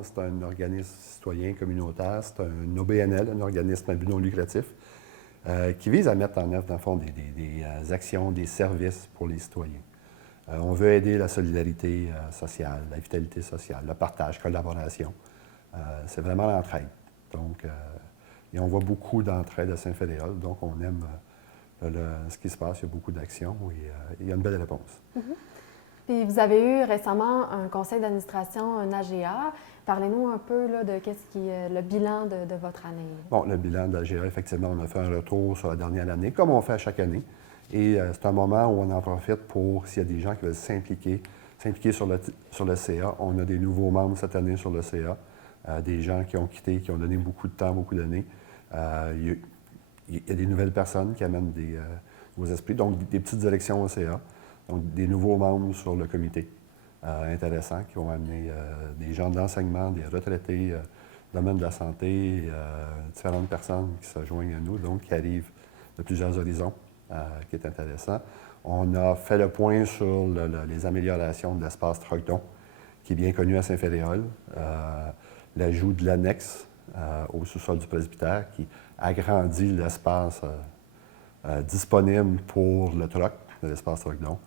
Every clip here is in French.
C'est un organisme citoyen communautaire, c'est un OBNL, un organisme à but non lucratif, qui vise à mettre en œuvre, dans le fond, des actions, des services pour les citoyens. On veut aider la solidarité sociale, la vitalité sociale, le partage, collaboration. C'est vraiment l'entraide. Donc, et on voit beaucoup d'entraide à Saint-Féréol, donc on aime ce qui se passe, il y a beaucoup d'actions et il y a une belle réponse. Puis vous avez eu récemment un conseil d'administration, un AGA. Parlez-nous un peu là, de qu'est-ce qui est le bilan de votre année. Bon, le bilan de l'AGA, effectivement, on a fait un retour sur la dernière année, comme on fait à chaque année. Et c'est un moment où on en profite pour, s'il y a des gens qui veulent s'impliquer sur le CA. On a des nouveaux membres cette année sur le CA, des gens qui ont quitté, qui ont donné beaucoup de temps, beaucoup d'années. Il y a des nouvelles personnes qui amènent des nouveaux esprits, donc des petites directions au CA. Donc, des nouveaux membres sur le comité intéressants qui vont amener des gens de l'enseignement, des retraités, du domaine de la santé, différentes personnes qui se joignent à nous, donc qui arrivent de plusieurs horizons, qui est intéressant. On a fait le point sur les améliorations de l'espace Trogdon, qui est bien connu à Saint-Féréol. L'ajout de l'annexe au sous-sol du presbytère qui agrandit l'espace disponible pour le troc, de l'espace Trogdon.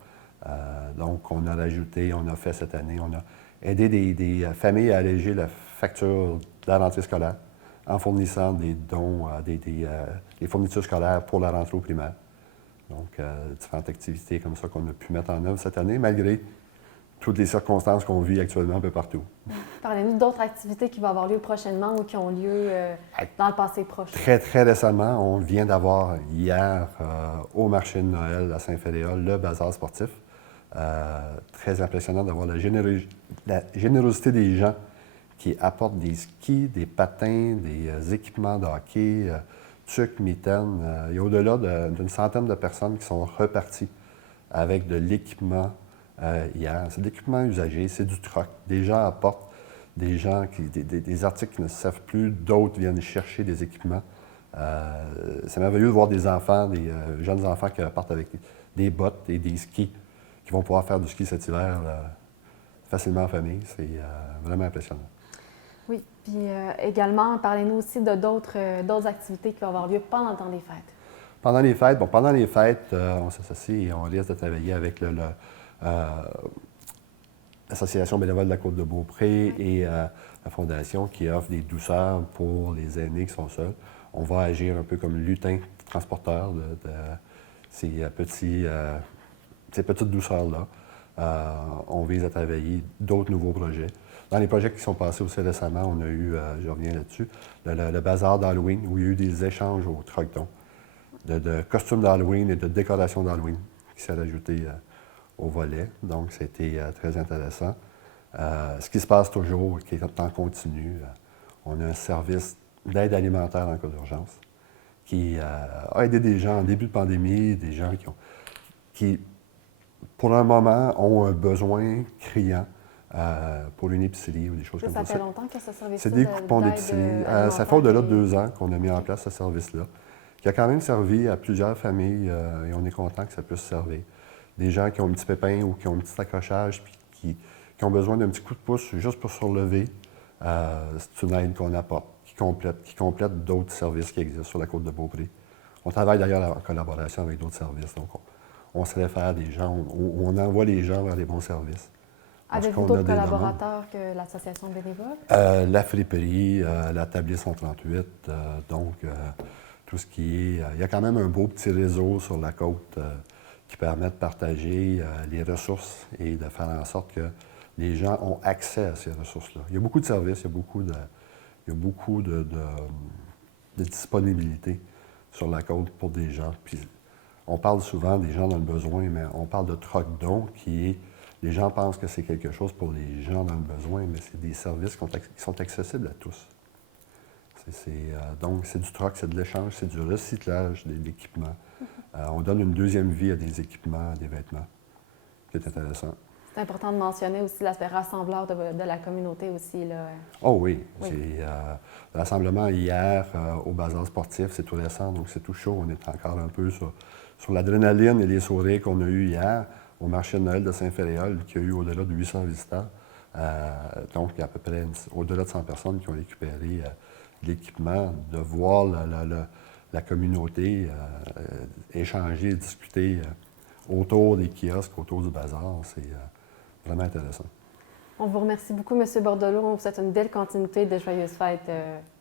Donc, on a rajouté, on a fait cette année, on a aidé des familles à alléger la facture de la rentrée scolaire en fournissant des dons, des fournitures scolaires pour la rentrée au primaire. Donc, différentes activités comme ça qu'on a pu mettre en œuvre cette année, malgré toutes les circonstances qu'on vit actuellement un peu partout. Parlez-nous d'autres activités qui vont avoir lieu prochainement ou qui ont lieu dans le passé proche. Très, très récemment, on vient d'avoir hier au marché de Noël à Saint-Féréol le bazar sportif. Très impressionnant d'avoir la générosité des gens qui apportent des skis, des patins, des équipements de hockey, tucs, mitaines. Il y a au-delà d'une centaine de personnes qui sont reparties avec de l'équipement hier. C'est de l'équipement usagé, c'est du troc. Des gens apportent des articles qui ne se servent plus, d'autres viennent chercher des équipements. C'est merveilleux de voir des enfants, des jeunes enfants qui repartent avec des bottes et des skis, qui vont pouvoir faire du ski cet hiver facilement en famille. C'est vraiment impressionnant. Oui, puis également, parlez-nous aussi de d'autres activités qui vont avoir lieu pendant le temps des fêtes. Pendant les fêtes, on s'associe et on risque de travailler avec l'Association bénévole de la Côte-de-Beaupré et la Fondation qui offre des douceurs pour les aînés qui sont seuls. On va agir un peu comme lutin transporteur de ces petites douceurs-là. On vise à travailler d'autres nouveaux projets. Dans les projets qui sont passés aussi récemment, on a eu, je reviens là-dessus, le bazar d'Halloween, où il y a eu des échanges au Trogdon de costumes d'Halloween et de décorations d'Halloween qui s'est rajouté au volet. Donc, c'était très intéressant. Ce qui se passe toujours, qui est en continu, on a un service d'aide alimentaire en cas d'urgence qui a aidé des gens en début de pandémie, des gens qui pour un moment, ont un besoin criant pour une épicerie ou des choses comme ça. Ça fait longtemps que ce service-là c'est des coupons d'épicerie. Ça fait au-delà de 2 ans qu'on a mis en place ce service-là, qui a quand même servi à plusieurs familles et on est content que ça puisse servir. Des gens qui ont un petit pépin ou qui ont un petit accrochage puis qui ont besoin d'un petit coup de pouce juste pour se relever, c'est une aide qu'on apporte, qui complète d'autres services qui existent sur la Côte-de-Beaupré. On travaille d'ailleurs en collaboration avec d'autres services. Donc, on se réfère à des gens, on envoie les gens vers les bons services. Avez-vous d'autres collaborateurs que l'Association bénévole? La friperie, la tablier 138, donc tout ce qui est... il y a quand même un beau petit réseau sur la côte qui permet de partager les ressources et de faire en sorte que les gens ont accès à ces ressources-là. Il y a beaucoup de services, il y a beaucoup de disponibilité sur la côte pour des gens. Puis, on parle souvent des gens dans le besoin, mais on parle de Trogdon qui est... Les gens pensent que c'est quelque chose pour les gens dans le besoin, mais c'est des services qui sont accessibles à tous. Donc, c'est du troc, c'est de l'échange, c'est du recyclage de l'équipement. On donne une deuxième vie à des équipements, à des vêtements, qui est intéressant. C'est important de mentionner aussi l'aspect rassembleur de la communauté aussi. Là. Oh oui, oui. C'est le rassemblement hier au bazar sportif, c'est tout récent, donc c'est tout chaud. On est encore un peu sur l'adrénaline et les soirées qu'on a eues hier au marché de Noël de Saint-Féréol, qui a eu au-delà de 800 visiteurs. Donc, il y a à peu près au-delà de 100 personnes qui ont récupéré l'équipement, de voir la communauté échanger, discuter autour des kiosques, autour du bazar. C'est vraiment intéressant. On vous remercie beaucoup, M. Bordelot. On vous souhaite une belle continuité de joyeuses fêtes.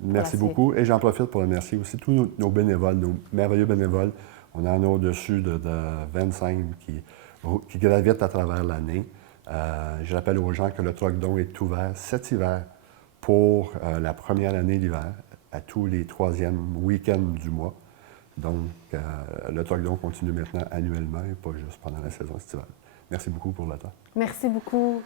Merci beaucoup. Et j'en profite pour remercier aussi tous nos bénévoles, nos merveilleux bénévoles. On en a au-dessus de 25 qui gravitent à travers l'année. Je rappelle aux gens que le Truck Don est ouvert cet hiver pour la première année d'hiver, à tous les troisièmes week-ends du mois. Donc, le Truck Don continue maintenant annuellement et pas juste pendant la saison estivale. Merci beaucoup pour le temps. Merci beaucoup.